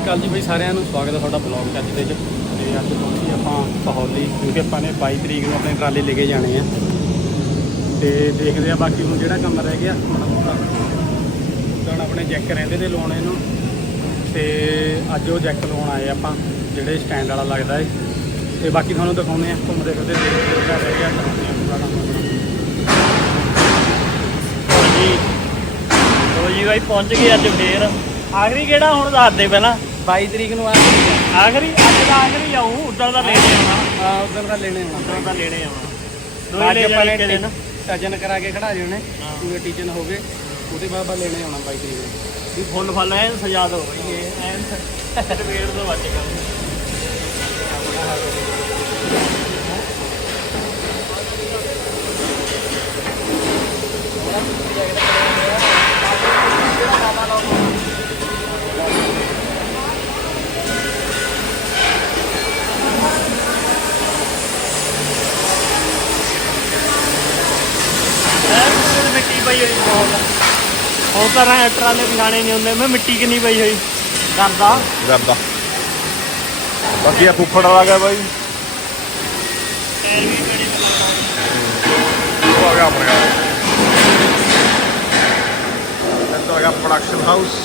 ਸ਼੍ਰੀ ਅਕਾਲ ਜੀ ਬਈ, ਸਾਰਿਆਂ ਨੂੰ ਸਵਾਗਤ ਹੈ ਤੁਹਾਡਾ ਬਲੌਗ ਅੱਜ ਦੇ ਵਿੱਚ। ਤੇ ਅੱਜ ਪਹੁੰਚੀ ਆਪਾਂ ਸਹੌਲੀ, ਕਿਉਂਕਿ ਆਪਾਂ ਨੇ 22 ਤਰੀਕ ਨੂੰ ਆਪਣੇ ਟਰਾਲੇ ਲੈ ਕੇ ਜਾਣੇ ਆ। ਤੇ ਦੇਖਦੇ ਆ ਬਾਕੀ ਹੁਣ ਜਿਹੜਾ ਕੰਮ ਰਹਿ ਗਿਆ। ਹੁਣ ਆਪਣੇ ਜੈਕ ਰਹਿੰਦੇ ਨੇ ਲਾਉਣੇ ਨੂੰ। ਤੇ ਅੱਜ ਉਹ ਜੈਕ ਲਾਉਣ ਆਏ ਆਪਾਂ, ਜਿਹੜੇ ਸਟੈਂਡ ਵਾਲਾ ਲੱਗਦਾ ਏ। ਤੇ ਬਾਕੀ ਤੁਹਾਨੂੰ ਦਿਖਾਉਂਦੇ ਆ, ਘੁੰਮਦੇ ਫਿਰਦੇ ਦੇਖਦੇ ਜਿਹੜਾ ਰਹਿ ਗਿਆ ਕਰਾਉਂਦੇ ਆ ਜੀ। ਲੋ ਜੀ ਬਾਈ, ਪਹੁੰਚ ਗਏ ਅੱਜ ਫੇਰ। ਆਖਰੀ ਕਿਹੜਾ ਹੁਣ ਦੱਸ ਦੇ ਪਹਿਲਾਂ। 22 ਤਰੀਕ ਨੂੰ ਆ। ਆਖਰੀ? ਅੱਜ ਦਾ ਆਖਰੀ ਆਉਂ ਉਦੋਂ ਦਾ ਲੈਣੇ ਆਉਣਾ ਆ ਉਧਰ ਦਾ ਲੈਣੇ ਹੋਣਾ ਉਦੋਂ ਦਾ ਲੈਣੇ ਆਉਣਾ ਲੈ ਆਪਾਂ ਨੇ ਟਜਨ ਕਰਾ ਕੇ ਖੜਾ ਹਾਂ। ਪੂਰੇ ਟੀਚਨ ਹੋ ਗਏ ਉਹਦੇ ਬਾਅਦ ਬਾ ਲੈਣੇ ਆਉਣਾ 22 ਤਰੀਕ ਨੂੰ। ਵੀ ਫੁੱਲ ਫਲ ਐਨ ਸਜਾ ਦੋ ਬਈ ਐਨ ਰਵੇੜ ਤੋਂ ਬਚ ਕੰਮ ਐਨ ਪਈ ਹੋਈ ਬਹੁਤ। ਹੁਣ ਤਾਂ ਰਾਂ ਟਰਾਲੇ ਦਿਖਾਣੇ ਨਹੀਂ ਹੁੰਦੇ। ਮੈਂ ਮਿੱਟੀ ਕਿੰਨੀ ਪਈ ਹੋਈ? ਕਰਦਾ ਕਰਦਾ ਬਾਕੀ ਆ ਫੁੱਫੜ ਆ ਗਿਆ ਬਾਈ। ਟਾਇਰ ਵੀ ਬੜੀ ਉਹ ਆ ਗਿਆ ਆਪਣੇ ਇੱਧਰ ਆ ਗਿਆ ਪ੍ਰੋਡਕਸ਼ਨ ਹਾਊਸ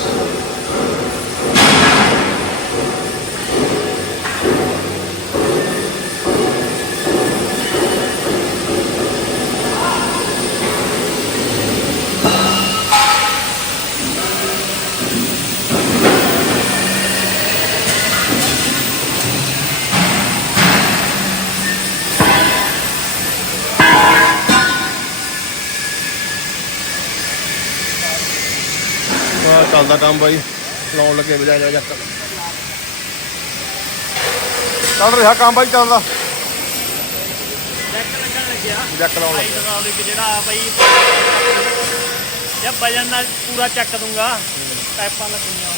ਚੱਲਦਾ ਕੰਮ ਬਾਈ। ਲਾਉਣ ਲੱਗੇ ਵਜਾ ਜਾ ਜੱਕ ਚੱਲ ਰਿਹਾ ਕੰਮ ਬਾਈ ਚੱਲਦਾ। ਜੈਕ ਲੱਗਣ ਲੱਗਿਆ। ਜੱਕ ਲਾਉਣ ਭਾਈ ਲੱਗੇ ਹਾਈਡ੍ਰੋਲਿਕ ਜਿਹੜਾ ਬਈ। ਜੇ ਵਜਨ ਨਾਲ ਪੂਰਾ ਚੱਕ ਦੂੰਗਾ ਟੈਪਾਂ ਲੱਗੀਆਂ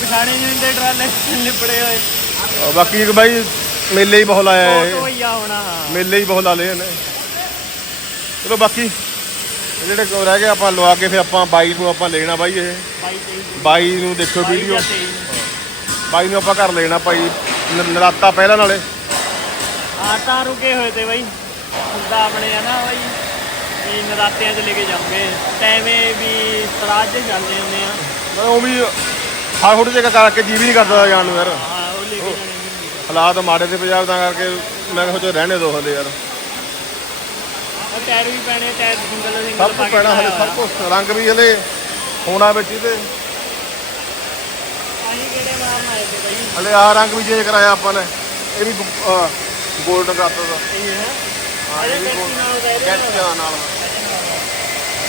ਪਛਾਣੇ ਨਹੀਂ ਹੁੰਦੇ ਟਰਾਲੇ ਲਿਪੜੇ ਹੋਏ। ਬਾਕੀ ਇੱਕ ਬਾਈ ਮੇਲੇ ਹੀ ਬਹੁਤ ਲਾਇਆ ਹੀ। ਮੇਲੇ ਹੀ ਬਹੁਤ ਲਾ ਲਏ ਇਹਨੇ। ਚਲੋ ਬਾਕੀ ਜਿਹੜੇ ਕੋ ਰਹਿ ਗਏ ਆਪਾਂ ਲਵਾ ਕੇ ਫਿਰ ਆਪਾਂ ਬਾਈ ਨੂੰ ਆਪਾਂ ਲੈਣਾ ਬਾਈ ਇਹ। ਬਾਈ ਤੇਈ ਬਾਈ ਨੂੰ ਦੇਖੋ ਵੀਡੀਓ। ਬਾਈ ਨੂੰ ਆਪਾਂ ਘਰ ਲੈਣਾ ਭਾਈ। ਨ- ਨਰਾਤਾ ਪਹਿਲਾਂ ਨਾਲੇ। ਤਾਂ ਰੁਕੇ ਹੋਏ ਤੇ ਬਾਈ। ਹੁੰਦਾ ਆਪਣੇ ਆ ਨਾ ਬਾਈ ਵੀ ਨਰਾਤਿਆਂ 'ਚ ਲੈ ਕੇ ਜਾਉਂਗੇ ਟੈਵੇਂ ਵੀ ਸਰਾਜ 'ਚ ਜਾਂਦੇ ਹੁੰਦੇ ਆ। ਮੈਂ ਉਹ ਵੀ ਹਾਰ ਫੁੱਟ ਜਗ੍ਹਾ ਕਰਕੇ ਜੀ ਵੀ ਨਹੀਂ ਕਰਦਾ ਜਾਣ ਨੂੰ ਯਾਰ। ਹਾਂ ਉਹ ਲੈ ਕੇ ਜਾਣੇ ਹਾਲਾਤ ਮਾੜੇ ਤੇ ਪੰਜਾਬ ਦਾ ਕਰਕੇ ਮੈਂ ਕਿਹਾ ਸੋਚਿਆ ਰਹਿਣੇ ਦੋ ਹਲੇ ਯਾਰ। ਸਭ ਕੁਝ ਪੈਣਾ ਹਲੇ ਸਭ ਕੁਝ ਰੰਗ ਵੀ ਹਲੇ ਹੋਣਾ ਵਿੱਚ ਤੇ ਹਲੇ ਆ ਰੰਗ ਵੀ ਚੇਂਜ ਕਰਾਇਆ ਆਪਾਂ ਨੇ ਇਹ ਵੀ ਗੋਲਡ ਕਰਤਾ ਦਾ। ਇਹ ਹੈ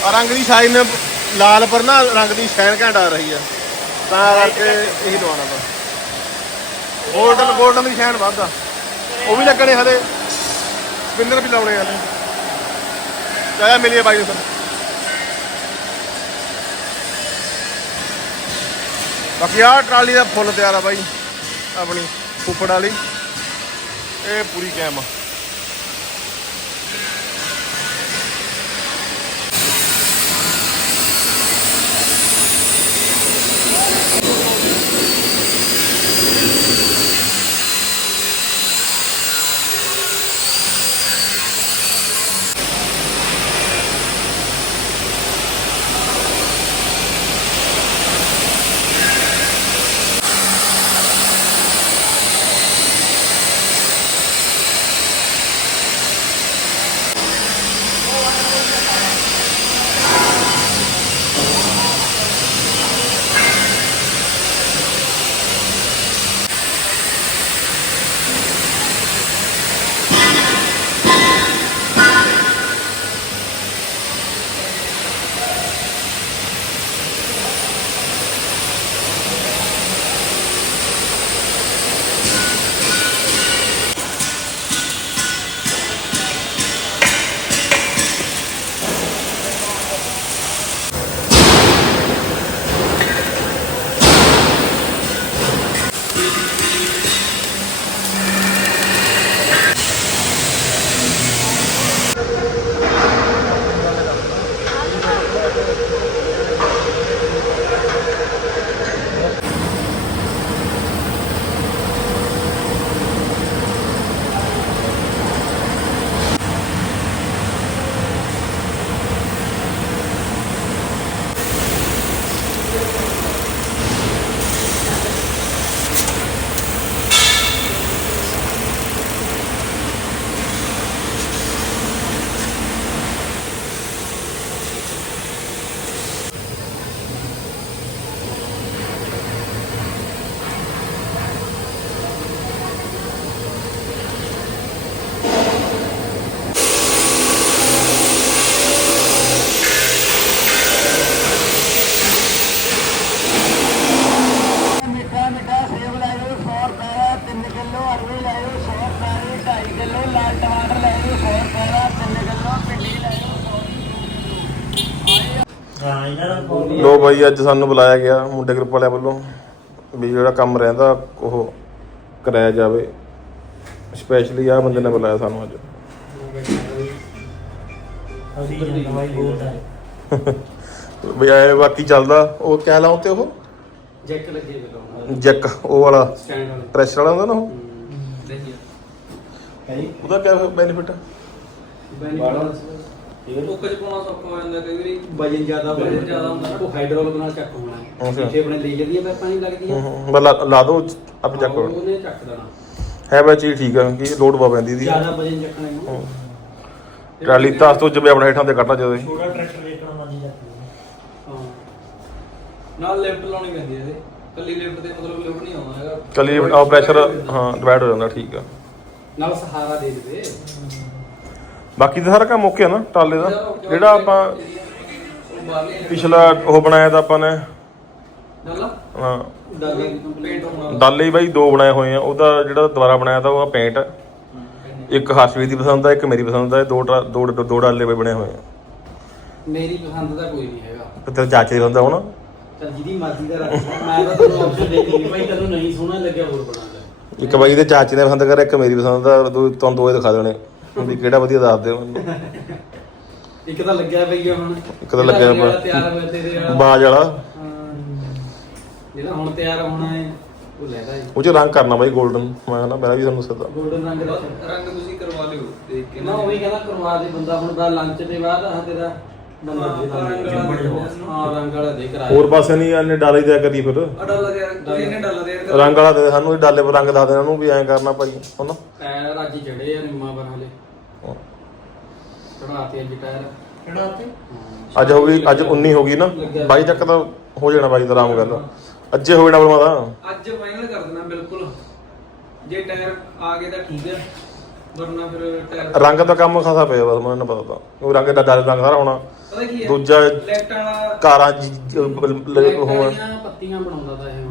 ਆ ਰੰਗ ਦੀ ਸ਼ਾਈਨ ਲਾਲ ਪਰ ਨਾ ਰੰਗ ਦੀ ਸ਼ਾਈਨ ਘੰਟ ਆ ਰਹੀ ਆ। ਤਾਂ ਕਰਕੇ ਇਹੀ ਲਵਾਉਣਾ ਬਸ ਗੋਲਡਨ ਗੋਲਡਨ ਦੀ ਸ਼ਾਈਨ ਵੱਧ ਉਹ ਵੀ ਲੱਗਣੇ ਹਲੇ। ਸਪਿੰਨਰ ਵੀ ਲਾਉਣੇ ਹਲੇ। ਜਗ੍ਹਾ ਮਿਲੀ ਹੈ ਬਾਈ ਨੂੰ ਬਾਕੀ ਆ ਟਰਾਲੀ ਦਾ ਫੁੱਲ ਤਿਆਰ ਆ ਬਾਈ, ਆਪਣੀ ਫੁੱਫੜ ਵਾਲੀ। ਇਹ ਪੂਰੀ ਕੈਮ ਆ। ਲੋ ਬਾਈ ਅੱਜ ਸਾਨੂੰ ਬੁਲਾਇਆ ਗਿਆ ਮੁੰਡੇ ਗਰੁੱਪ ਵਾਲਿਆਂ ਵੱਲੋਂ ਵੀ ਜਿਹੜਾ ਕੰਮ ਰਹਿੰਦਾ ਉਹ ਕਰਾਇਆ ਜਾਵੇ। ਸਪੈਸ਼ਲੀ ਆ ਬੰਦੇ ਨੇ ਬੁਲਾਇਆ ਸਾਨੂੰ ਅੱਜ। ਵੀ ਆਏ ਬਾਕੀ ਚੱਲਦਾ। ਉਹ ਕਹਿ ਲਾਉ ਤੇ ਉਹ? ਜੈਕ ਲੱਗੇ ਜੈਕ ਉਹ ਵਾਲਾ। ਸਟੈਂਡ ਵਾਲਾ। ਪ੍ਰੈਸ਼ਰ ਵਾਲਾ ਹੁੰਦਾ ਨਾ ਉਹ? ਹੈ ਉਹਦਾ ਕੀ ਬੈਨੀਫਿਟ ਕੁੱਕ ਚ ਪਾਉਣਾ ਸੌਖਾ ਹੋ ਜਾਂਦਾ ਕਈ ਵਾਰੀ। ਵਜਨ ਜ਼ਿਆਦਾ ਵਜ਼ਨ ਜ਼ਿਆਦਾ ਹੁੰਦਾ ਨਾ। ਉਹ ਹਾਈਡਰੋਲਿਕ ਨਾਲ ਚੱਕ ਹੋਣਾ। ਅੱਛਾ। ਪਿੱਛੇ ਆਪਣੇ ਲਈ ਜਾਂਦੀਆਂ ਪੈਪਾਂ ਨਹੀਂ ਲੱਗਦੀਆਂ। ਬਸ ਲਾ- ਲਾ ਦੋ ਆਪ ਚੱਕ ਹਾਂ, ਉਹਨੇ ਚੱਕ ਦੇਣਾ। ਹੈ ਬਈ ਚੀਜ਼ ਠੀਕ ਆ ਕਿ ਲੋਡ ਪਾ ਪੈਂਦੀ ਦੀ ਜ਼ਿਆਦਾ ਵਜਨ ਚੱਕਣਾ ਇਹਨੂੰ। ਹੂੰ। ਟਰਾਲੀ ਤਾਸ ਤੋਂ ਜਵੇ ਆਪਣਾ ਹੇਠਾਂ ਤੇ ਕੱਢਣਾ ਜਦੋਂ ਹੀ। ਛੋਟਾ ਟਰੈਕਟਰ ਦੇਖਣਾ ਮਰਜ਼ੀ ਜਾਂਦੀ ਹਾਂ। ਨਾਲ ਲਿਫਟ ਲਾਉਣੀ ਪੈਂਦੀ ਹੈ ਇਹਦੇ। ਕੱਲੀ ਲਿਫਟ ਤੇ ਮਤਲਬ ਲਿਫਟ ਨਹੀਂ ਆਉਂਦਾ ਹੈਗਾ। ਕੱਲੀ ਆ ਪ੍ਰੈਸ਼ਰ ਹਾਂ ਡਿਵਾਈਡ ਹੋ ਜਾਂਦਾ ਠੀਕ ਆ। ਨਾਲ ਸਹਾਰਾ ਦੇ ਦੇਵੇ। ਬਾਕੀ ਤਾਂ ਸਾਰਾ ਕੰਮ ਓਕੇ ਆ ਨਾ ਟਰਾਲੇ ਦਾ। ਜਿਹੜਾ ਆਪਾਂ ਪਿਛਲਾ ਉਹ ਬਣਾਇਆ ਤਾਂ ਆਪਾਂ ਨੇ। ਡਾਲਾ? ਹਾਂ। ਡਾਲਾ ਬਾਈ ਦੋ ਬਣਾਏ ਹੋਏ ਆ। ਉਹਦਾ ਜਿਹੜਾ ਦੁਬਾਰਾ ਬਣਾਇਆ ਤਾਂ ਉਹ ਪੇਂਟ ਇੱਕ ਹਰਸ਼ਵੀਰ ਦੀ ਪਸੰਦ ਆ ਇੱਕ ਮੇਰੀ ਪਸੰਦ ਦੋ ਟਰਾ- ਦੋ ਦੋ ਡਾਲੇ ਬਈ ਬਣੇ ਹੋਏ ਆ। ਮੇਰੀ ਪਸੰਦ ਦਾ ਕੋਈ ਨਹੀਂ ਹੈਗਾ। ਤੇ ਚਾਚੇ ਦੀ ਹੁੰਦਾ ਹੁਣ? ਚਲ ਜਿਹਦੀ ਮਰਜ਼ੀ ਦਾ ਰੱਖ ਮੈਂ ਤਾਂ ਤੁਹਾਨੂੰ ਆਪਸ਼ਨ ਦੇ ਦਿੱਤੀ ਭਾਈ ਤੈਨੂੰ ਨਹੀਂ ਸੋਹਣਾ ਲੱਗਿਆ ਹੋਰ ਬਣਾ ਲੈ। ਇੱਕ ਬਾਈ ਦੇ ਚਾਚੇ ਨੇ ਪਸੰਦ ਕਰਿਆ ਇੱਕ ਮੇਰੀ ਪਸੰਦ ਦੋ ਤੁਹਾਨੂੰ ਦੋਏ ਦਿਖਾ ਦੇਣੇ ਵੀ ਕਿਹੜਾ ਵਧੀਆ ਦੱਸ ਦਿਓ ਮੈਨੂੰ। ਇੱਕ ਤਾਂ ਲੱਗਿਆ ਪਈ ਆ ਹੁਣ। ਇੱਕ ਤਾਂ ਲੱਗਿਆ ਪਿਆ। ਤਿਆਰ ਹੋਇਆ ਤੇਰੇ ਵਾਲਾ ਬਾਜ ਵਾਲਾ। ਹਾਂ। ਜਿਹੜਾ ਹੁਣ ਤਿਆਰ ਹੋਣਾ ਹੈ ਉਹ ਲੈਦਾ ਹੈ ਉਹ ਚ ਰੰਗ ਕਰਨਾ ਬਾਈ 골ਡਨ ਮੈਂ ਕਹਿੰਦਾ ਮੇਰਾ ਵੀ ਤੁਹਾਨੂੰ ਸਦਾ। ਗੋਲਡਨ ਰੰਗ ਦਾ। ਰੰਗ ਤੁਸੀਂ ਕਰਵਾ ਲਿਓ ਦੇਖ ਕੇ ਨਾ ਉਹ ਵੀ ਕਹਿੰਦਾ ਕਰਵਾ ਦੇ ਬੰਦਾ ਹੁਣ ਦਾ ਲੰਚ ਦੇ ਬਾਅਦ ਆ ਤੇਰਾ ਬੰਦਾ ਹਾਂ, ਦੇ ਰੰਗ ਵਾਲਾ ਦੇ ਦਿੰਦੇ ਆ। ਹਾਂ ਰੰਗ ਵਾਲਾ ਦੇ ਕਰਾ ਹੋਰ ਪਾਸੇ ਨਹੀਂ ਇਹਨੇ ਡਾਲਾ ਦਿਆ ਕਰੀ ਫਿਰ। ਆ ਡਾਲਾ ਦੇ ਤੁਸੀਂ ਇਹਨੇ ਡਾਲਾ ਦੇ। ਰੰਗ ਵਾਲਾ ਦੇ ਸਾਨੂੰ ਇਹ ਡਾਲੇ ਪਰ ਰੰਗ ਦੱਸ ਦੇਣਾ ਉਹਨੂੰ ਵੀ ਐਂ ਕਰਨਾ ਭਾਈ ਹੁਣ ਅੱਜ ਹੀ ਚੜੇ ਆ ਨਿੰਮਾ ਬਣਾ ਲੈ ਚੜਾਤੇ ਅੱਜ ਟਾਇਰ। ਹੋ ਗਈ ਅੱਜ 19 ਹੋ ਗਈ ਨਾ। 22 ਤੱਕ ਤਾਂ ਹੋ ਜਾਣਾ ਬਾਈ ਆਰਾਮ ਗੱਲ ਅੱਜੇ ਹੋ ਜਾਣਾ ਬਲਮਾ ਦਾ। ਅੱਜ ਫਾਈਨਲ ਕਰ ਦੇਣਾ ਬਿਲਕੁਲ। ਜੇ ਟਾਇਰ ਆ ਗਏ ਤਾਂ ਠੀਕ ਹੈ ਵਰਨਾ ਫਿਰ ਟਾਇਰ ਰੰਗ ਦਾ ਕੰਮ ਖਾਸਾ ਪਿਆ ਬਸ ਮੈਨੂੰ ਪਤਾ ਤਾਂ। ਉਹ ਰੰਗ ਦਾ ਡਾਲੇ ਰੰਗ ਸਾਰਾ ਹੋਣਾ। ਪਤਾ ਕੀ ਹੈ ਦੂਜਾ ਵਾਲਾ ਕਾਰਾਂ। ਲਾਈਟਾਂ ਪੱਤੀਆਂ ਬਣਾਉਂਦਾ ਤਾਂ ਇਹ। ਹੁਣ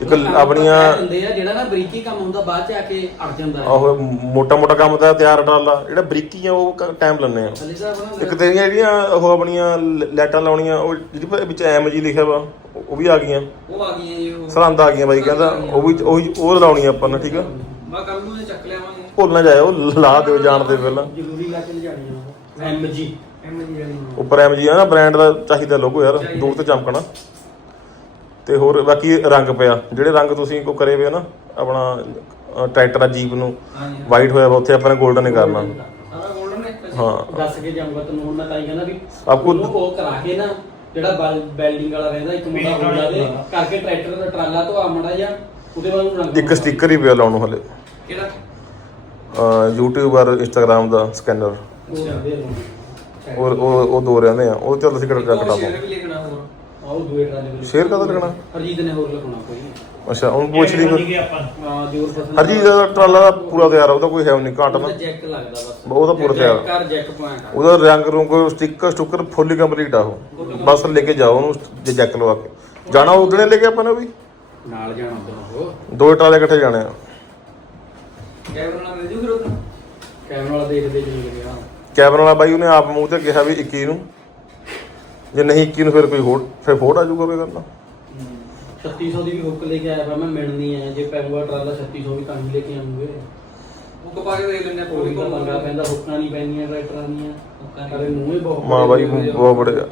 ਇੱਕ ਆਪਣੀਆਂ ਹੁੰਦੇ ਆ ਜਿਹੜਾ ਨਾ ਬਰੀਕੀ ਕੰਮ ਹੁੰਦਾ ਬਾਅਦ ਚ ਆ ਕੇ ਅੜ ਜਾਂਦਾ ਹੈ। ਉਹ ਮੋਟਾ ਮੋਟਾ ਕੰਮ ਤਾਂ ਤਿਆਰ ਡਾਲਾ ਜਿਹੜਾ ਬਰੀਕੀ ਆ ਉਹ ਟਾਈਮ ਲੈਣੇ ਆ। ਇੱਕ ਤੇਰੀਆਂ ਜਿਹੜੀਆਂ ਉਹ ਆਪਣੀਆਂ ਲ- ਲਾਈਟਾਂ ਲਾਉਣੀਆਂ ਉਹ ਜਿਹੜੀ ਵਿੱਚ ਐਮ ਜੀ ਲਿਖਿਆ ਵਾ ਉਹ ਵੀ ਆ ਗਈਆਂ। ਉਹ ਆ ਗਈਆਂ ਜੀ ਉਹ ਸਰਹੰਦ ਆ ਗਈਆਂ ਬਾਈ ਕਹਿੰਦਾ ਉਹ ਵੀ ਉਹੀ ਉਹ ਲਾਉਣੀ ਆਪਾਂ ਨੇ ਠੀਕ ਆ? ਮੈਂ ਕੱਲ ਨੂੰ ਚੱਕ ਲਿਆਵਾਂਗੇ। ਭੁੱਲ ਨਾ ਜਾਇਓ ਲਾ ਦਿਓ ਜਾਣਦੇ ਪਹਿਲਾਂ। ਜ਼ਰੂਰੀ ਲਾ ਕੇ ਲਿਜਾਣੀ ਆ ਐਮ ਜੀ। ਐਮ ਜੀ ਉੱਪਰ ਐਮ ਜੀ ਆ ਨਾ ਬ੍ਰਾਂਡ ਦਾ ਚਾਹੀਦਾ ਲੋਗੋ ਯਾਰ ਦੂਰ ਤੇ ਚਮਕਣਾ। ਤੇ ਹੋਰ ਬਾਕੀ ਰੰਗ ਪਿਆ। ਜਿਹੜੇ ਰੰਗ ਤੁਸੀਂ ਕੋ ਕਰੇ ਵੇ ਨਾ ਆਪਣਾ ਟਰੈਕਟਰ ਆ ਜੀਪ ਨੂੰ ਹਾਂਜੀ ਵਾਈਟ ਹੋਇਆ ਵਾ ਉੱਥੇ ਆਪਾਂ ਨੇ 골ਡਨ ਹੀ ਕਰਨਾ। ਸਾਰਾ 골ਡਨ ਹੈ ਹਾਂ। ਦੱਸ ਕੇ ਜਾਊਗਾ ਤੈਨੂੰ ਹੁਣ ਮੈਂ ਤਾਂ ਹੀ ਕਹਿੰਦਾ ਵੀ ਆਪਕੋ- ਉਹਨੂੰ ਉਹ ਕਰਾ ਕੇ ਨਾ ਜਿਹੜਾ ਬਲ- ਵੈਲਡਿੰਗ ਵਾਲਾ ਰਹਿੰਦਾ ਇੱਕ ਮੁੰਡਾ ਵਾਲਾ ਹੁੰਦਾ। ਕਰਕੇ ਟਰੈਕਟਰ ਦਾ ਟਰਾਲਾ ਤੋਂ ਆ ਮੜਾ ਜਾ ਉਹਦੇ ਬਾਅਦ ਉਹਨੂੰ ਰੰਗ ਇੱਕ ਸਟicker ਹੀ ਪਿਆ ਲਾਉਣ ਨੂੰ ਹਲੇ ਕਿਹੜਾ? ਅ, YouTube ਔਰ Instagram ਦਾ ਸਕੈਨਰ ਉਹ ਰਹਿੰਦੇ ਆ ਹੁਣ। ਔਰ ਉਹ ਉਹ ਦੋ ਰਹਿੰਦੇ ਆ। ਉਹ ਚੱਲ ਅਸੀਂ ਕਿਹੜਾ ਉਹ ਕਟਾ ਸ਼ੇਰ ਵੀ ਲਿਖਣਾ ਹੋਰ ਆਹ ਉਹ ਦੂਏ ਟਰਾਲੇ ਸ਼ੇਰ ਹਰਜੀਤ ਨੇ ਹੋਰ ਲਿਖਣਾ ਕੋਈ। ਅੱਛਾ ਉਹਨੂੰ ਪੁੱਛ ਲਈ ਫਿਰ। ਹਾਂ ਜੋਰ ਹਰਜੀਤ ਦਾ ਟਰਾਲਾ ਦਾ ਪੂਰਾ ਤਿਆਰ ਆ ਉਹਦਾ ਕੋਈ ਹੈ ਨਹੀਂ ਘਾਟ ਨਾ ਉਹਦਾ ਜੈਕ ਲੱਗਦਾ ਬਸ। ਉਹ ਤਾਂ ਪੂਰਾ ਤਿਆਰ ਕਰ ਜੈਕ ਪੁਆਇੰਟ ਆ। ਉਹਦਾ ਰੰਗ ਰੂੰਗ ਸਟicker ਸਟੁੱਕਰ ਫੁੱਲੀ ਕੰਪਲੀਟ ਆ ਉਹ। ਬਸ ਲੈ ਕੇ ਜਾਓ ਉਹਨੂੰ ਜੇ ਜੈਕ ਲਵਾ ਕੇ। ਜਾਣਾ ਉਦਣੇ ਲੈ ਕੇ ਆਪਾਂ ਨੇ ਵੀ? ਨਾਲ ਜਾਣਾ ਉਧਰ ਉਹ। ਦੋ ਟਰਾਲੇ ਇਕੱਠੇ ਜਾਣੇ ਆ। ਕੈਮਰਾ ਨਾਲ ਮਿਲ ਜੂ ਫਿਰ ਉਧਰ ਕੈਮਰਾ ਵਾਲਾ ਦੇਖਦੇ ਜੀ ਗਿਆ ਕੈਮਰਾ ਵਾਲਾ ਬਾਈ ਉਹਨੇ ਆਪ ਮੂੰਹ ਤੇ ਕਿਹਾ ਵੀ 21 ਨੂੰ। ਜੇ ਨਹੀਂ 21 ਨੂੰ ਫਿਰ ਕੋਈ ਹੋਰ ਫਿਰ ਫੋੜ ਆ ਜਾਊਗਾ ਕੋਈ ਕਰਨਾ 3600 ਦੀ ਵੀ ਹੁੱਕ ਲੈ ਕੇ ਆਇਆ ਵਾ ਮੈਂ ਮਿਲਣੀ ਆ ਜੇ ਪੈਂਗੂਆ ਟਰਾਲਾ 3600 ਵੀ ਤਾਂ ਹੀ ਲੈ ਕੇ ਆਉਂਗੇ। ਉਹ ਕਪਾ ਕੇ ਦੇਖ ਲੈਣੇ ਕੋਈ ਤਾਂ ਮੰਗਾ ਪੈਂਦਾ ਹੁੱਕਾਂ ਨਹੀਂ ਪੈਂਦੀਆਂ ਟਰੈਕਟਰਾਂ ਦੀਆਂ। ਹੁੱਕਾਂ ਕਦੇ ਮੂੰਹ ਹੀ ਬਹੁਤ ਮਾਂ ਬਾਈ ਬਹੁਤ ਬੜੇ ਆ।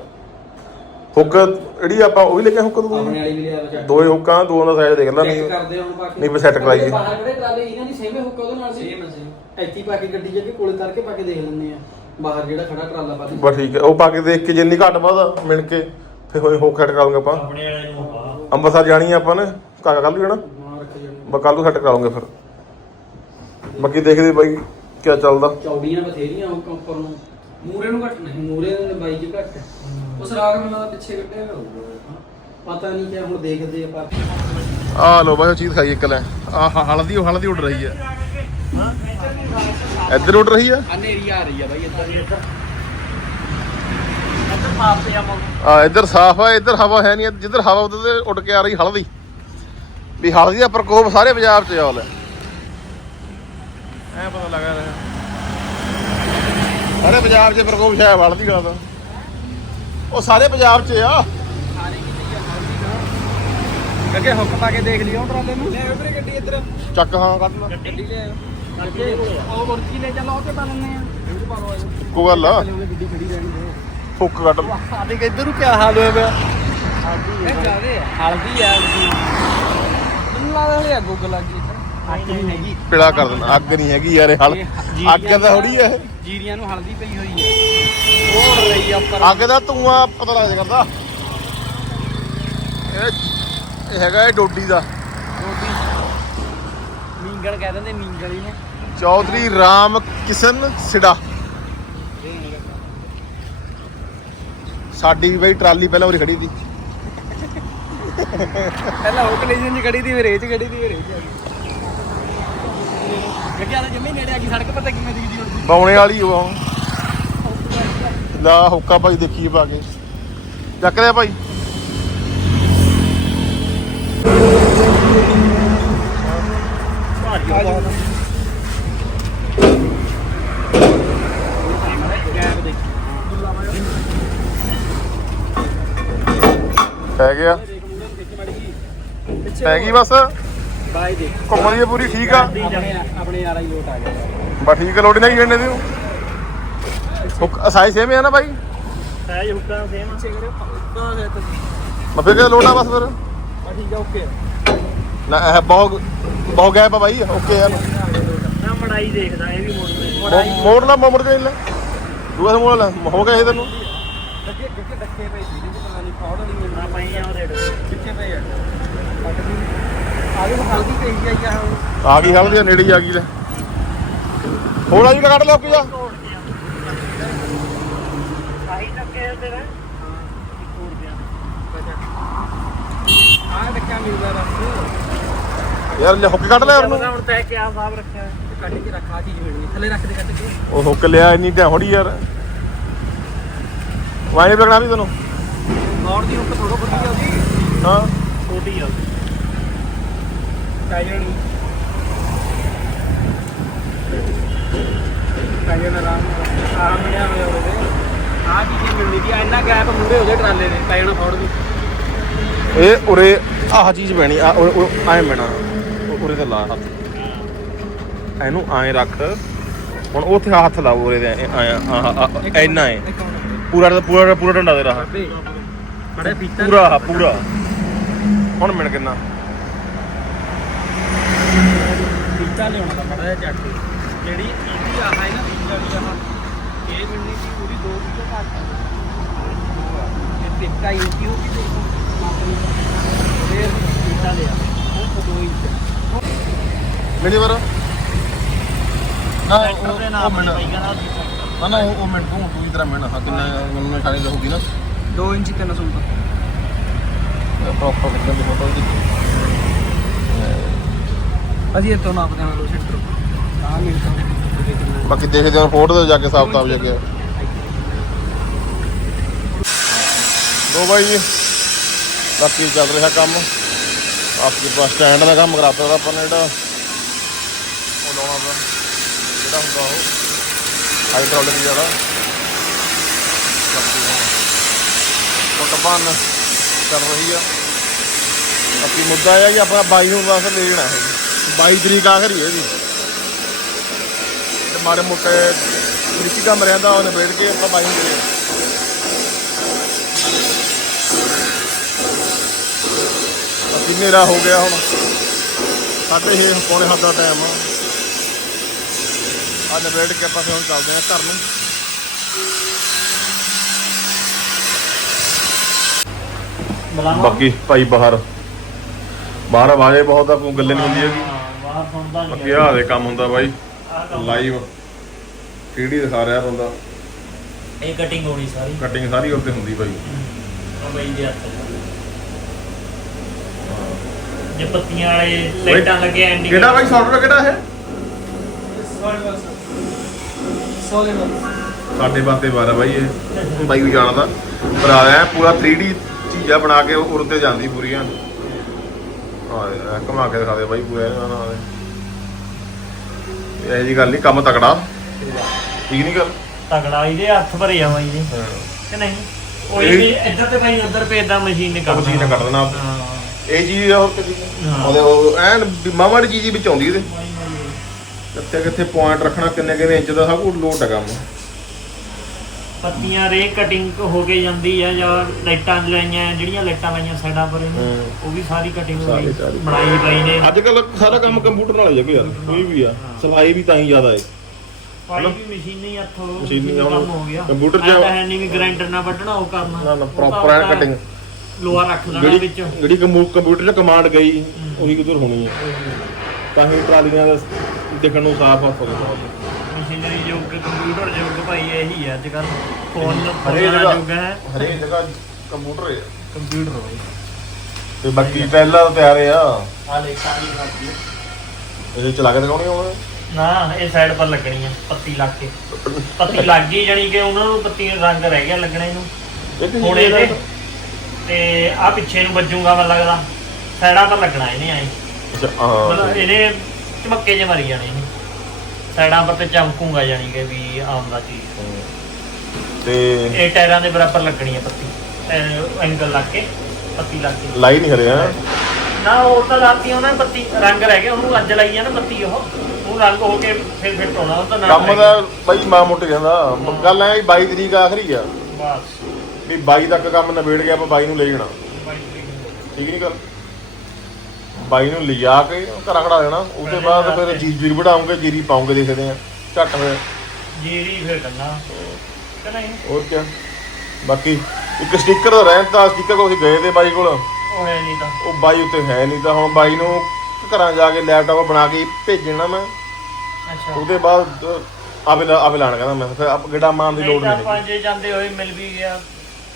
ਹੁੱਕ ਜਿਹੜੀ ਆਪਾਂ ਉਹ ਵੀ ਲੈ ਕੇ ਆਏ ਹੁੱਕ ਤੋਂ ਆਪਣੇ ਵਾਲੀ ਵੀ ਲਿਆ ਵਾ ਦੋਏ ਹੁੱਕਾਂ ਦੋਵਾਂ ਦਾ ਸਾਈਜ਼ ਦੇਖ ਲੈ। ਚੈੱਕ ਨਹੀਂ ਕਰਦੇ ਹੁਣ ਪਾ ਕੇ। ਨਹੀਂ, ਫਿਰ set ਕਰਾਈਏ। ਬਾਹਰ ਕਿਹੜੇ ਟਰਾਲੇ ਇਹਨਾਂ ਦੀ ਸੇਮੇ ਹੁੱਕ ਉਹਦੇ ਨਾਲ ਸੀ। ਸੇਮ ਸੇਮ ਇੱਥੇ ਪਾ ਕੇ ਗੱਡੀ ਜੇ ਕੋਲੇ ਕਰਕੇ ਪਾ ਕੇ ਦੇਖ ਲੈਂਦੇ ਆ। ਬਾਹਰ ਜਿਹੜਾ ਖੜਾ ਟਰਾਲਾ ਪਾ ਬਸ ਠੀਕ ਹੈ ਉਹ ਪਾ ਕੇ ਦੇਖ ਕੇ ਜਿੰਨੀ ਘੱਟ ਵੱਧ ਮਿਣ ਕੇ ਫਿਰ ਹੋਏ ਹੁੱਕ ਸੈੱਟ ਕਰਾਂਗੇ ਆਪਾਂ। ਆਪਣੇ ਵਾਲੇ ਨੂੰ ਆਪਾਂ। ਅੰਮ੍ਰਿਤਸਰ ਜਾਣੀ ਆ ਆਪਾਂ ਨੇ ਕਾਕਾ ਕੱਲ ਨੂੰ ਜਾਣਾ? ਮਾਂ ਰੱਖ ਜਾਣੀ। ਬਸ ਕੱਲ ਨੂੰ ਸੈੱਟ ਕਰਾਉਂਗੇ ਫਿਰ। ਬਾਕੀ ਦੇਖਦੇ ਬਾਈ ਕੀ ਚੱਲਦਾ। ਚੌੜੀਆਂ ਬਥੇਰੀਆਂ ਉੱਪਰ ਨੂੰ। ਮੂਰੇ ਨੂੰ ਘੱਟ ਨਹੀਂ ਮੂਰੇ ਦੇ ਬਾਈ ਚ ਘੱਟ। ਉਸ ਰਾਗ ਮੈਨੂੰ ਲੱਗਦਾ ਪਿੱਛੇ ਕੱਢਿਆ ਹੋਊਗਾ। ਪਤਾ ਨਹੀਂ ਕਿ ਹੁਣ ਦੇਖਦੇ ਆ ਪਾ ਆ ਲੋ ਬਾਈ ਉਹ ਚੀਜ਼ ਖਾਈ ਇੱਕ ਲੈ। ਆ ਹਲਦੀ ਉਹ ਹਲਦੀ ਉੱਡ ਰਹੀ ਹੈ ਇੱਧਰ ਉੱਡ ਰਹੀ ਆ? ਹਨੇਰੀ ਆ ਰਹੀ ਆ ਬਾਈ ਇੱਧਰ ਇੱਧਰ। ਸਾਫ਼ ਤੇ ਜਾਵਾਂ ਆ ਇੱਧਰ ਸਾਫ਼ ਆ ਇੱਧਰ ਹਵਾ ਹੈ ਨਹੀਂ ਜਿੱਧਰ ਹਵਾ ਉਧਰ ਤੇ ਉੱਡ ਕੇ ਆ ਰਹੀ ਹਲਦੀ। ਵੀ ਹਲਦੀ ਦਾ ਪ੍ਰਕੋਪ ਸਾਰੇ ਪੰਜਾਬ 'ਚ ਆਉਲ ਹੈ ਐ ਪਤਾ ਲੱਗਾ ਰਿਹਾ। ਸਾਰੇ ਪੰਜਾਬ 'ਚ ਪ੍ਰਕੋਪ ਛਾਇਆ ਹਲਦੀ ਦਾ ਤਾਂ। ਉਹ ਸਾਰੇ ਪੰਜਾਬ 'ਚ ਆ। ਅੱਗੇ ਹੁੱਕ ਪਾ ਕੇ ਦੇਖ ਲਿਓ ਟਰਾਲੇ ਨੂੰ ਲੈ ਵੀਰੇ ਗੱਡੀ ਇੱਧਰ। ਚੱਕ ਹਾਂ। ਕੱਢ ਲਾ ਗੱਡੀ ਲੈ ਆਓ ਅੱਗੇ ਉਹ ਮੁਰਕੀ ਲੈ ਚੱਲੋ ਉਹ ਤੇ ਪਾ ਲੈਣੇ ਆ ਕੋ ਗੱਲ ਆ? ਉਹਨੇ ਗੱਡੀ ਖੜੀ ਰਹਿਣੀ ਦੇ ਫੁੱਕ ਕੱਢ ਲਾ। ਸਾਡੇ ਕਿੱਧਰ ਨੂੰ ਕੀ ਹਾਲ ਹੋਇਆ ਪਿਆ? ਇਹ ਆ ਹਲਦੀ। ਆ ਮੈਨੂੰ ਲੱਗਦਾ ਹਲੇ ਅੱਗੋਂ ਲੱਗ ਗਈ। ਅੱਗ ਨਹੀਂ ਹੈਗੀ। ਪਿਲਾ ਕਰ ਦੇਣਾ। ਅੱਗ ਨਹੀਂ ਹੈਗੀ ਯਾਰ ਇਹ ਹਲ ਅੱਗ ਤਾਂ ਥੋੜੀ ਹੈ ਜੀਰੀਆਂ ਨੂੰ ਹਲਦੀ ਪਈ ਹੋਈ ਹੈ ਉਹ ਰਹੀ ਆ ਉੱਪਰ। ਅੱਗ ਦਾ ਧੂਆਂ ਪਤਾ ਲੱਗ ਜਾ ਕਰਦਾ। ਇਹ ਇਹ ਹੈਗਾ ਇਹ ਡੋਡੀ ਦਾ। ਮੀਂਗਲ ਕਹਿ ਦਿੰਦੇ ਮੀਂਗਲ ਹੀ ਨੇ। ਚੌਧਰੀ ਰਾਮ ਕਿਸ਼ਨ ਸਿੜਾ ਸਾਡੀ ਬਈ ਟਰਾਲੀ ਪਹਿਲਾਂ ਉਰੇ ਖੜੀ ਸੀ। ਪਹਿਲਾਂ ਉਹ ਕਲੇਜਨ ਚ ਖੜੀ ਦੀ ਫਿਰ ਇਹ ਚ ਖੜੀ ਦੀ ਫਿਰ ਇਹ ਚ ਤਾਂ ਜੰਮੇ ਨੇੜੇ ਆ ਗਈ ਸੜਕ ਪਤਾ ਕਿਵੇਂ ਦਿਖਦੀ ਹੁਣ। ਬਾਉਣੇ ਵਾਲੀ ਉਹ। ਹੁਣ ਲਾ ਹੁੱਕਾ ਭਾਈ ਦੇਖੀਏ ਪਾ ਕੇ। ਚੱਕ ਲਿਆ ਭਾਈ। ਭਾਰੀ ਬਹੁਤ ਗੈਪ ਦੇਖੀ ਪੈ ਗਿਆ। ਪੈ ਗਈ ਬਸ? ਬਾਈ ਦੇਖ ਘੁੰਮਣ ਦੀ ਪੂਰੀ ਠੀਕ ਆ? ਆਪਣੇ ਯਾਰਾ ਹੀ ਲੋਟ ਆ ਗਿਆ ਬਸ ਠੀਕ ਆ ਲੋੜੀ ਨਹੀਂ ਗੰਨੇ ਦੀ ਹੁੱਕ ਸਾਈ ਸੇਮ ਹੈ ਨਾ ਭਾਈ ਸਾਈਜ਼ ਹੁੱਕਾਂ ਸੇਮ ਪਿੱਛੇ ਕਰਿਓ ਤਾਂ ਹੈ ਤਾਂ ਮੈਂ ਫਿਰ ਕਿਹਾ ਲੋਟਾ ਬਸ ਫਿਰ। ਠੀਕ ਆ ਓਕੇ ਨਾ ਇਹ ਬਹੁਤ ਬਹੁਤ ਗੈਪ ਆ ਭਾਈ ਓਕੇ ਯਾਰ ਨਾ ਮੜਾਈ ਦੇਖਦਾ ਇਹ ਵੀ ਮੋੜ ਤੇ ਮੋੜ ਲਾ ਮੋੜ ਦੇ ਲੈ। ਦੂਆ ਮੋੜ ਲਾ ਹੋ ਗਿਆ ਇਹ ਤੈਨੂੰ। ਡੱਕੇ ਡੱਕੇ ਡੱਕੇ ਪਈ ਸੀ। ਜਿਹਦੇ ਪਤਾ ਨਹੀਂ ਫੌੜ ਨਹੀਂ ਮਿਲਣਾ ਨਾ ਪਾਈ ਆ ਰੇਡ ਕਿੱਥੇ ਪਈ ਆ ਆਗੇ ਹਲਦੀ ਪਈ ਜਾਈ ਆ ਹੁਣ ਆ ਗਈ ਹਲ ਦੀ ਨੇੜੇ ਹੀ ਆ ਗਈ ਲੈ। ਹੋਰ ਆ ਜੀ, ਕੱਢ ਲਿਓ ਕੀ ਆ? ਆਹੀ ਟੱਕੇ ਤੇਰਾ ਆਹ ਡੱਕਾ ਮਿਲਦਾ ਬਸ ਯਾਰ ਲੈ ਹੁੱਕ ਕੱਢ ਲਿਆ ਉਹਨੂੰ। ਹੁਣ ਤੈ ਕਿਆ ਹਿਸਾਬ ਰੱਖਿਆ ਕੱਢ ਕੇ ਰੱਖਾ ਚੀਜ਼ ਮਿਲਣੀ ਥੱਲੇ ਰੱਖ ਦੇ ਕੱਢ ਕੇ ਉਹ ਹੁੱਕ ਲਿਆ, ਇੰਨੀ ਤਾਂ ਹੋੜੀ ਯਾਰ। ਵਾਏ ਲੱਗਣਾ ਵੀ ਤੈਨੂੰ। ਮੌੜ ਦੀ ਹੁੱਕ ਥੋੜੋ ਵੱਡੀ ਆ ਉਹਦੀ। ਹਾਂ। ਛੋਟੀ ਆ ਪੈ ਜਾਣੀ ਪੈ ਜਾਣਾ ਆਰਾਮ ਨਾਲ ਆਰਾਮ ਮਿਲਿਆ ਹੋਇਆ ਉਹਦੇ। ਆਹ ਚੀਜ਼ ਮਿਲਣੀ ਦੀ ਇੰਨਾ ਗੈਪ ਮੂਰੇ ਉਹਦੇ ਟਰਾਲੇ ਦੇ ਪੈ ਜਾਣਾ ਫੌੜ ਦੀ ਇਹ ਉਰੇ ਆਹ ਚੀਜ਼ ਪੈਣੀ ਆ ਐ ਪੈਣਾ ਉਹ ਉਰੇ ਤੇ ਲਾ ਹੱਥ। ਇਹਨੂੰ ਐ ਰੱਖ। ਹੁਣ ਉੱਥੇ ਹੱਥ ਲਾ ਉਰੇ ਦੇ ਐ ਐ। ਐਨਾ ਐ ਪੂਰਾ ਪੂਰਾ ਪੂਰਾ ਡੰਡਾ ਦੇ ਰਹਾ ਬੜੇ ਫੀਤਾ ਪੂਰਾ ਪੂਰਾ। ਹੁਣ ਮਿਲ ਕਿੰਨਾ? ਫੀਤਾ ਲਿਆਉਣਾ ਤਾਂ ਬੜਾ ਚੱਕ ਕੇ। ਜਿਹੜੀ ਇਹਦੀ ਆਹ ਹੈ ਨਾ ਫੀਤਾ ਵਾਲੀ ਆਹ। ਇਹ ਮਿਲਣੀ ਸੀ ਪੂਰੀ ਦੋ ਫੀਤਾ ਘੱਟ। ਇਹ ਟਿੱਕਾ ਹੀ ਸੀ ਉਹ ਵੀ ਦੇਖੋ ਫੇਰ ਫੀਤਾ ਲਿਆ। ਉਹ ਦੋ ਇੰਚ ਮੇਰੀ ਵਾਰ ਨਾ ਦੇ ਉਹ ਮਿੰਟ ਨਾ ਨਾ ਉਹ ਮਿੰਟ ਤੋਂ ਦੂਜੀ ਤਰ੍ਹਾਂ ਮਿੰਟ ਹਾਂ ਕਿੰਨਾ ਮੈਨੂੰ ਨਿਸ਼ਾਨੀ ਰਹੂਗੀ ਨਾ। 2 ਇੰਚ ਤਿੰਨ ਸੂਟ ਪ੍ਰੋਪਰ ਕਿੰਨਾ ਦੀ ਫੋਟੋ ਦੀ ਅਸੀਂ ਇੱਥੋਂ ਨਾਪਦੇ ਹਾਂ ਲੋ ਸੈਂਟਰ ਆ ਮਿੰਟ ਤੋਂ ਬਾਕੀ ਦੇਖਦੇ ਹਾਂ ਫੋਟੋ ਤੇ ਜਾ ਕੇ ਸਾਫ਼ ਤਾਬ ਜਾ ਕੇ ਲੋ ਬਾਈ ਜੀ ਬਾਕੀ ਚੱਲ ਰਿਹਾ ਕੰਮ। ਆਪਕੇ ਪਾਸ ਸਟੈਂਡ ਦਾ ਕੰਮ ਕਰਾਤਾ ਦਾ ਆਪਾਂ ਨੇ ਜਿਹੜਾ ਉਹ ਲਾਉਣਾ ਪਿਆ ਜਿਹੜਾ ਹੁੰਦਾ ਉਹ। ਹਾਈਡ੍ਰੋਲਿਕ ਜਿਹੜਾ ਬਾਕੀ ਹੁਣ ਫੁੱਟਬਾਨ ਚੱਲ ਰਹੀ ਆ। ਬਾਕੀ ਮੁੱਦਾ ਇਹ ਆ ਕਿ ਆਪਣਾ 22 ਨੂੰ ਬਸ ਲੈ ਜਾਣਾ ਹੈ 22 ਤਰੀਕ ਆਖਰੀ ਹੈ ਜੀ ਤੇ ਮਾੜੇ ਮੋਟੇ ਕ੍ਰਿਸ਼ੀ ਕੰਮ ਰਹਿੰਦਾ, ਉਹਨੇ ਬੈਠ ਕੇ ਆਪਾਂ ਬਾਈ ਨੂੰ ਲੈ ਬਾਕੀ ਹਨੇਰਾ ਹੋ ਗਿਆ ਹੁਣ। ਸਾਡੇ ਛੇ ਪੌਣੇ ਸੱਤ ਦਾ ਟਾਈਮ ਆ। ਅੱਜ ਬੈਠ ਕੇ ਆਪਾਂ ਫਿਰ ਹੁਣ ਚੱਲਦੇ ਆ ਘਰ ਨੂੰ। ਬਾਕੀ ਭਾਈ ਬਾਹਰ। ਬਾਹਰ ਆਵਾਜ਼ੇ ਬਹੁਤ ਆ ਕੋਈ ਗੱਲੇ ਨਹੀਂ ਹੁੰਦੀ ਹੈਗੀ। ਬਾਹਰ ਸੁਣਦਾ ਨਹੀਂ ਆਹ ਦੇ ਕੰਮ ਹੁੰਦਾ ਬਾਈ। ਲਾਈਵ ਕਿਹੜੀ ਦਿਖਾ ਰਿਹਾ ਬੰਦਾ? ਇਹ ਕਟਿੰਗ ਹੋਣੀ ਸਾਰੀ। ਕਟਿੰਗ ਸਾਰੀ ਉੱਤੇ ਹੁੰਦੀ ਬਾਈ। ਉਹ ਬਈ ਦੇ ਹੱਥ। ਜੇ ਪੱਤੀਆਂ ਵਾਲੇ ਲਾਈਟਾਂ ਲੱਗੇ ਐਂਡਿੰਗ ਕਿਹੜਾ ਬਾਈ? ਸੌਫਟਵੇਅਰ ਕਿਹੜਾ ਹੈ ਸੋਲੇ ਸਾਡੇ ਬਾਤੇ ਬਾਰਾ ਬਾਈ ਇਹ। ਬਾਈ ਨੂੰ ਜਾਣਦਾ ਪਰ ਆਇਆ ਪੂਰਾ 3D ਚੀਜ਼ਾਂ ਬਣਾ ਕੇ ਉਹ ਉਰਤੇ ਜਾਂਦੀ ਪੂਰੀਆਂ ਇਹ ਘੁਮਾ ਕੇ ਦਿਖਾ ਦੇ ਬਾਈ ਪੂਰਾ ਇਹਨਾਂ ਨਾਲ। ਇਹ ਜੀ ਗੱਲ ਨਹੀਂ ਕੰਮ ਤਕੜਾ। ਠੀਕ ਨਹੀਂ ਗੱਲ? ਤਗੜਾ ਇਹਦੇ ਹੱਥ ਭਰੇ ਆ ਬਾਈ ਜੀ। ਕਿ ਨਹੀਂ? ਕੋਈ ਇਹ- ਇੱਧਰ ਤੇ ਭਾਈ ਉੱਧਰ ਭੇਜਦਾ ਮਸ਼ੀਨ ਨੇ ਕਰ ਮਸ਼ੀਨ ਨੇ ਕੱਟ ਦੇਣਾ। ਹਾਂ। ਇਹ ਚੀਜ਼ ਹੋਰ ਕਿਤੇ ਹਾਂ। ਉਹਦੇ ਉਹ ਐਨ ਦੀ ਚੀਜ਼ ਹੀ ਵਿੱਚ ਆਉਂਦੀ ਇਹਦੇ। ਕਿੱਥੇ ਕਿੱਥੇ ਪੁਆਇੰਟ ਰੱਖਣਾ ਕਿੰਨੇ ਕਿੰਨੇ ਇੰਚ ਦਾ ਸਭ ਕੁਝ ਲੋਟ ਹੈ ਕੰਮ। ਪੱਤੀਆਂ ਰੇ ਕਟਿੰਗ ਹੋ ਕੇ ਜਾਂਦੀ ਆ ਜਾਂ ਲਾਈਟਾਂ ਲਾਈਆਂ ਜਿਹੜੀਆਂ ਲਾਈਟਾਂ ਲਾਈਆਂ ਸਾਈਡਾਂ ਪਰ ਇਹਨੂੰ। ਉਹ ਵੀ ਸਾਰੀ ਕਟਿੰਗ ਹੋ ਸਾਰੀ- ਗਈ ਸਾਰੀ। ਬਣਾਈ ਪਈ ਨੇ। ਅੱਜ ਕੱਲ ਸਾਰਾ ਕੰਮ ਕੰਪਿਊਟਰ ਨਾਲ ਹੋ ਜਾਗਾ ਯਾਰ ਕੋਈ ਵੀ ਆ ਸਲਾਈ ਵੀ ਤਾਂ ਹੀ ਜ਼ਿਆਦਾ ਹੈ ਪਾਈ ਵੀ ਮਸ਼ੀਨੀ ਹੱਥੋਂ ਮਸ਼ੀਨੀ ਹੁਣ ਕੰਮ ਹੋ ਗਿਆ। ਕੰਪਿਊਟਰ 'ਚ- ਐਂ ਤਾਂ ਹੈ ਨਹੀਂ ਵੀ ਗ੍ਰਾਈਂਡਰ ਨਾਲ ਵੱਢਣਾ ਉਹ ਕਰਨਾ ਨਾ ਨਾ ਪ੍ਰੋਪਰ ਕਟਿੰਗ ਲੋਹਾ ਰੱਖ ਲੈਣਾ ਜਿਹੜੀ ਵਿੱਚ। ਜਿਹੜੀ ਕੰਪਿਊ- ਕੰਪਿਊਟਰ 'ਚ ਕਮਾਂਡ ਗਈ ਉਹੀ ਕਿਧਰ ਹੋਣੀ ਹੈ ਤਾਂ ਹੀ ਟਰਾਲੀਆਂ ਦਾ ਦੇਖਣ ਨੂੰ ਸਾਫ਼ ਆਫ ਹੋ ਗਿਆ ਮਸ਼ੀਨਰੀ ਯੁੱਗ ਕੰਪਿਊਟਰ ਯੁੱਗ ਭਾਈ ਇਹੀ ਹੈ ਅੱਜ ਕੱਲ ਫੋਨ ਹਰੇਕ ਫੋਨਾਂ ਦਾ ਜਗ੍ਹਾ ਯੁੱਗ ਹੈ। ਹਰੇਕ ਜਗ੍ਹਾ ਕੰਪਿਊਟਰ ਹੈ। ਕੰਪਿਊਟਰ ਭਾਈ ਤੇ ਬਾਕੀ ਪਹਿਲਾਂ ਤਿਆਰ ਆ। ਆ ਲੈ ਸਾਰੀ ਬਾਕੀ ਇਹ ਚਲਾ ਕੇ ਦਿਖਾਉਣੀ ਹੁਣ ਨਾ ਇਹ ਸਾਈਡ ਪਰ ਲੱਗਣੀ ਆ ਪੱਤੀ ਲੱਗ ਕੇ। ਪੱਤੀ ਲੱਗ ਗਈ ਜਾਨੀ ਕਿ ਉਹਨਾਂ ਨੂੰ ਪੱਤੀ ਦਾ ਰੰਗ ਰਹਿ ਗਿਆ ਲੱਗਣੇ ਨੂੰ। ਹੁਣ ਇਹਦੇ ਤੇ ਆ ਪਿੱਛੇ ਨੂੰ ਵੱਜੂਗਾ ਮੈਨੂੰ ਲੱਗਦਾ। ਸਾਈਡਾਂ ਪਰ ਲੱਗਣਾ ਇਹਨੇ ਆਏ। ਅੱਛਾ ਹਾਂ ਮਤਲਬ ਇਹਨੇ ਚਮੱਕੇ ਜੇ ਮਰੀ ਜਾਣੇ ਨੇ। ਸਾਈਡਾਂ ਪਰ ਤੇ ਚਮਕੂਗਾ ਜਾਨੀ ਕਿ ਵੀ ਆਉਂਦਾ ਚੀਜ਼। ਤੇ ਇਹ ਟਾਇਰਾਂ ਦੇ ਬਰਾਬਰ ਲੱਗਣੀ ਹੈ ਪੱਤੀ ਐਂਗਲ ਲੱਗ ਕੇ ਪੱਤੀ ਲੱਗ ਕੇ। ਲਾਈ ਨਹੀਂ ਹਰਿਆ ਨਾ ਉਹ ਤਾਂ ਲਾਤੀ ਉਹਨਾਂ ਨੇ ਪੱਤੀ। ਰੰਗ ਰਹਿ ਗਿਆ ਉਹਨੂੰ ਅੱਜ ਲਾਈ ਆ ਨਾ ਪੱਤੀ ਉਹ। ਉਹ ਰੰਗ ਹੋ ਕੇ ਫਿਰ ਫਿੱਟ ਹੋਣਾ ਉਹ ਤਾਂ ਨਾਲ ਕੰਮ ਰਹਿ ਦਾ ਬਾਈ ਮਾਂ ਮੋਟੇ ਜਾਂਦਾ ਗੱਲ ਐ 22 ਤਰੀਕ ਆਖਰੀ ਆ। ਗਿਆ। ਬਸ। ਵੀ 22 ਤੱਕ ਕੰਮ ਨਿਬੇੜ ਗਿਆ ਆਪਾਂ 22 ਨੂੰ ਲੈ ਜਾਣਾ। ਠੀਕ ਨਹੀਂ ਗੱਲ? 22 ਨੂੰ ਲਿਜਾ ਕੇ ਘਰਾਂ ਖੜਾ ਦੇਣਾ ਤੋਂ ਬਾਅਦ ਫਿਰ ਜੀਰੀ ਜੀਰੀ ਵਢਾਉਂਗੇ ਜੀਰੀ ਪਾਉਂਗੇ ਦੇਖਦੇ ਆ ਝੱਟ ਫਿਰ। ਜੀਰੀ ਫਿਰ ਕਰਨਾ। ਕਿ ਨਹੀਂ? ਹੋਰ ਕੀ ਬਾਕੀ ਇੱਕ ਸਟicker ਦਾ ਰਹਿਣ ਤਾਂ ਸਟicker ਕੋਲ ਅਸੀਂ ਗਏ ਤੇ ਬਾਈ ਕੋਲ। ਉਹ ਹੈ ਨਹੀਂ ਤਾਂ। ਉਹ ਬਾਈ ਉੱਤੇ ਹੈ ਨਹੀਂ ਤਾਂ ਹੁਣ ਬਾਈ ਨੂੰ ਘਰਾਂ ਜਾ ਕੇ ਲੈਪਟਾਪ ਬਣਾ ਕੇ ਭੇਜਣਾ ਮੈਂ। ਅੱਛਾ। ਉਹਦੇ ਬਾਅਦ ਆਵੇ ਆਵੇ ਲਾਣ ਕਹਿੰਦਾ ਮੈਂ। ਫਿਰ ਆਪ ਗੇੜਾ ਮਾਰਨ ਦੀ ਲੋੜ ਨਹੀਂ ਜਾਂਦੇ ਹੋਏ ਮਿਲ ਵੀ ਗਿਆ।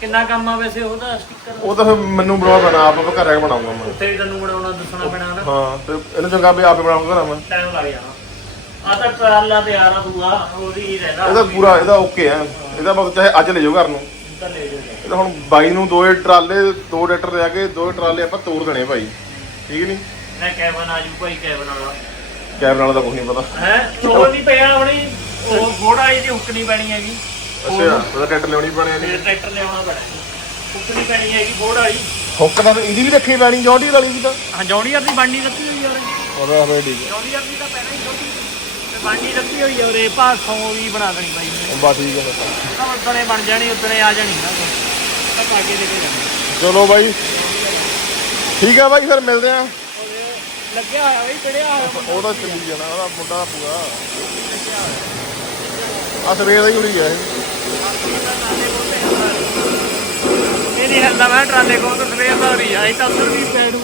ਕਿੰਨਾ ਕੰਮ ਆ ਵੈਸੇ ਉਹਦਾ ਸਟicker ਉਹ ਤਾਂ ਫਿਰ ਮੈਨੂੰ ਬਣਾਉਣਾ ਪੈਣਾ ਆਪ ਘਰੇ ਜਾ ਕੇ ਬਣਾਉਂਗਾ ਮੈਂ। ਉੱਥੇ ਵੀ ਤੈਨੂੰ ਬਣਾਉਣਾ ਦੱਸਣਾ ਪੈਣਾ ਨਾ। ਹਾਂ ਤੇ ਇਹਨੂੰ ਚੰਗਾ ਵੀ ਆਪੇ ਬਣਾਉਂਗਾ ਘਰਾਂ ਮੈਂ। ਟਾਈਮ ਲੱਗ ਜਾਣਾ। ਆ ਤਾਂ ਟਰਾਲਾ ਤਿਆਰ ਆ ਦੂਆ ਉਹਦੀ ਹੀ ਰਹਿਣਾ ਇਹਦਾ ਪੂਰਾ ਇਹਦਾ ਓਕੇ ਆ। ਇਹਦਾ ਬਸ ਚਾਹੇ ਅੱਜ ਲੈ ਜਾਓ ਘਰ ਨੂੰ। ਤਾਂ ਲੈ ਜਾਓ। ਇਹਦਾ ਹੁਣ ਬਾਈ ਨੂੰ ਦੋਏ ਟਰਾਲੇ ਦੋ ਟਰੈਕਟਰ ਲਿਆ ਕੇ ਦੋ ਟਰਾਲੇ ਆਪਾਂ ਤੋੜ ਦੇਣੇ ਭਾਈ। ਠੀਕ ਨਹੀਂ? ਮੈਂ ਕੈਬਨ ਆ ਜੂ ਭਾਈ ਕੈਬਨ ਵਾਲਾ ਕੈਮਰਾ ਵਾਲਾ ਤਾਂ ਕੁਝ ਨਹੀਂ ਪਤਾ। ਹੈ? ਉਹ ਨਹੀਂ ਪਿਆ ਹੁਣੀ। ਉਹ ਘੋੜਾ ਇਹਦੀ ਹੁੱਕ ਨਹੀਂ ਪੈਣੀ ਹੈਗੀ। ਅੱਛਾ ਉਹਦਾ ਟਰੈਕਟਰ ਲਿਆਉਣੀ ਪੈਣੀ ਤੇ ਟਰੈਕਟਰ ਲਿਆਉਣਾ ਪੈਣਾ। ਹੁੱਕ ਨਹੀਂ ਪੈਣੀ ਹੈਗੀ ਘੋੜਾ ਵਾਲੀ। ਹੁੱਕ ਤਾਂ ਫਿਰ ਇਹਦੀ ਵੀ ਰੱਖੀ ਪੈਣੀ ਜੌਂਡੀ ਵਾਲੀ ਵੀ ਤਾਂ। ਹਾਂ ਜੌਂਡੀਅਰ ਦੀ ਬਾਂਡੀ ਰੱਖੀ ਹੋਈ ਆ ਉਰੇ। ਉਹਦਾ ਫਿਰ ਠੀਕ ਜੌਂਡੀਅਰ ਦੀ ਤਾਂ ਪਹਿਲਾਂ ਹੀ ਛੋਟੀ ਤੇ ਬਾਂਡੀ ਰੱਖੀ ਹੋਈ ਆ ਉਰੇ ਭਾਸੋਂ ਵੀ ਬਣਾ ਦੇਣੀ ਬਾਈ ਨੇ। ਹੈ ਬਸ ਠੀਕ ਹੈ ਫਿਰ ਤਾਂ। ਉਦਣੇ ਬਣ ਜਾਣੀ ਉਦਣੇ ਆ ਜਾਣੀ ਨਾ ਤਾਂ ਪਾ ਕੇ ਕੇ ਜਾਣੀ। ਚਲੋ ਬਾਈ। ਠੀਕ ਆ ਬਾਈ ਫਿਰ ਮਿਲਦੇ ਆ। ਲੱਗਿਆ ਹੋਇਆ ਬਈ ਚੜਿਆ ਹੋਇਆ ਉਹਦਾ ਚੱਲੀ ਜਾਣਾ ਉਹਦਾ ਮੁੰਡਾ ਪੂਰਾ। ਆ ਸਵੇਰ ਦਾ ਹੀ ਉੜੀ ਗਿਆ ਇਹ ਇਹ ਨਹੀਂ ਹੰਦਾ, ਮੈਂ ਟਰਾਲੇ ਕੋਲ ਤੋਂ ਸਵੇਰ ਦਾ ਰਹੀ ਆਈ ਤਾਂ ਉਧਰ ਵੀ ਪੈੜੂ